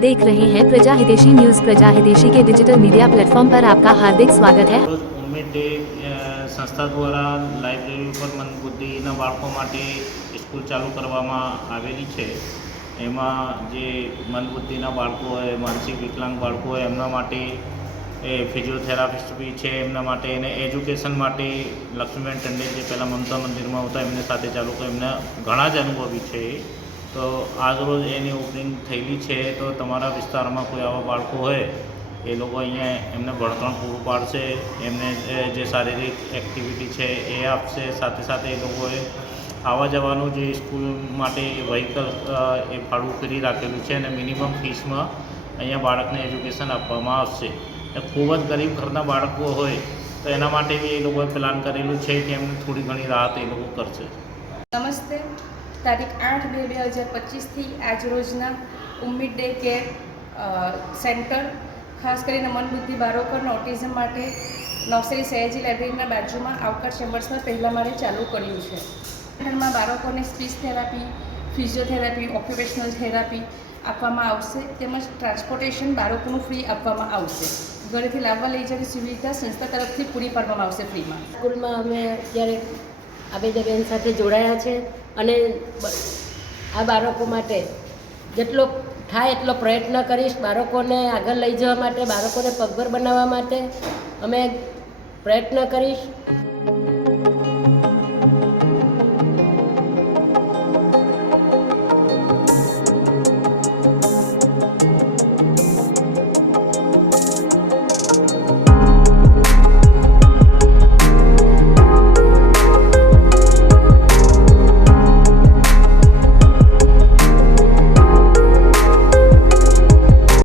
आप देख रहे हैं प्रजा हितैषी न्यूज। प्रजा हितैषी के डिजिटल मीडिया प्लेटफॉर्म पर आपका हार्दिक स्वागत है। ઉમ્મીદ ડે સંસ્થા દ્વારા લાઇબ્રેરી ઉપર મંદબુદ્ધિના બાળકો માટે સ્કૂલ ચાલુ કરવામાં આવેલી છે। એમાં જે મંદબુદ્ધિના બાળકો હોય, માનસિક વિકલાંગ બાળકો હોય, એમના માટે ફિઝિયોથેરાપિસ્ટ બી છે એમના માટે, અને એજ્યુકેશન માટે લક્ષ્મીબેન ટંડેલ જે પહેલાં મમતા મંદિરમાં હતા એમની સાથે ચાલુ કર્યું, એમના ઘણા જ અનુભવી છે। તો આજરોજ એની ઓપનિંગ થયેલી છે। તો તમારા વિસ્તારમાં કોઈ આવા બાળકો હોય એ લોકો અહીંયા એમને ભણતર પૂરું પાડશે, એમને જે શારીરિક એક્ટિવિટી છે એ આપશે, સાથે સાથે એ લોકોએ આવવા જવાનું જે સ્કૂલ માટે વ્હીકલ એ ભાડું ફ્રી રાખેલું છે, અને મિનિમમ ફીસમાં અહીંયા બાળકને એજ્યુકેશન આપવામાં આવશે। ખૂબ જ ગરીબ ઘરના બાળકો હોય તો એના માટે બી એ લોકોએ પ્લાન કરેલું છે કે એમને થોડી ઘણી રાહત એ લોકો કરશે। નમસ્તે। તારીખ 8/2/2025થી આજરોજના ઉમ્મીદ ડે કેર સેન્ટર ખાસ કરીને મંદબુદ્ધિ બાળકોના ઓટિઝમ માટે નવસારી સયાજી લાઇબ્રેરીના બાજુમાં આવકાર ચેમ્બર્સમાં પહેલા માળે ચાલુ કર્યું છે। સેન્ટરમાં બાળકોને speech therapy, physiotherapy, occupational therapy આપવામાં આવશે, તેમજ ટ્રાન્સપોર્ટેશન બાળકોનું ફ્રી આપવામાં આવશે। ઘરેથી લાવવા લઈ જવાની સુવિધા સંસ્થા તરફથી પૂરી પાડવામાં આવશે ફ્રીમાં। સ્કૂલમાં અમે અત્યારે આબેદાબેન સાથે જોડાયા છે, અને આ બાળકો માટે જેટલો થાય એટલો પ્રયત્ન કરીશ। બાળકોને આગળ લઈ જવા માટે, બાળકોને પગભર બનાવવા માટે અમે પ્રયત્ન કરીશ।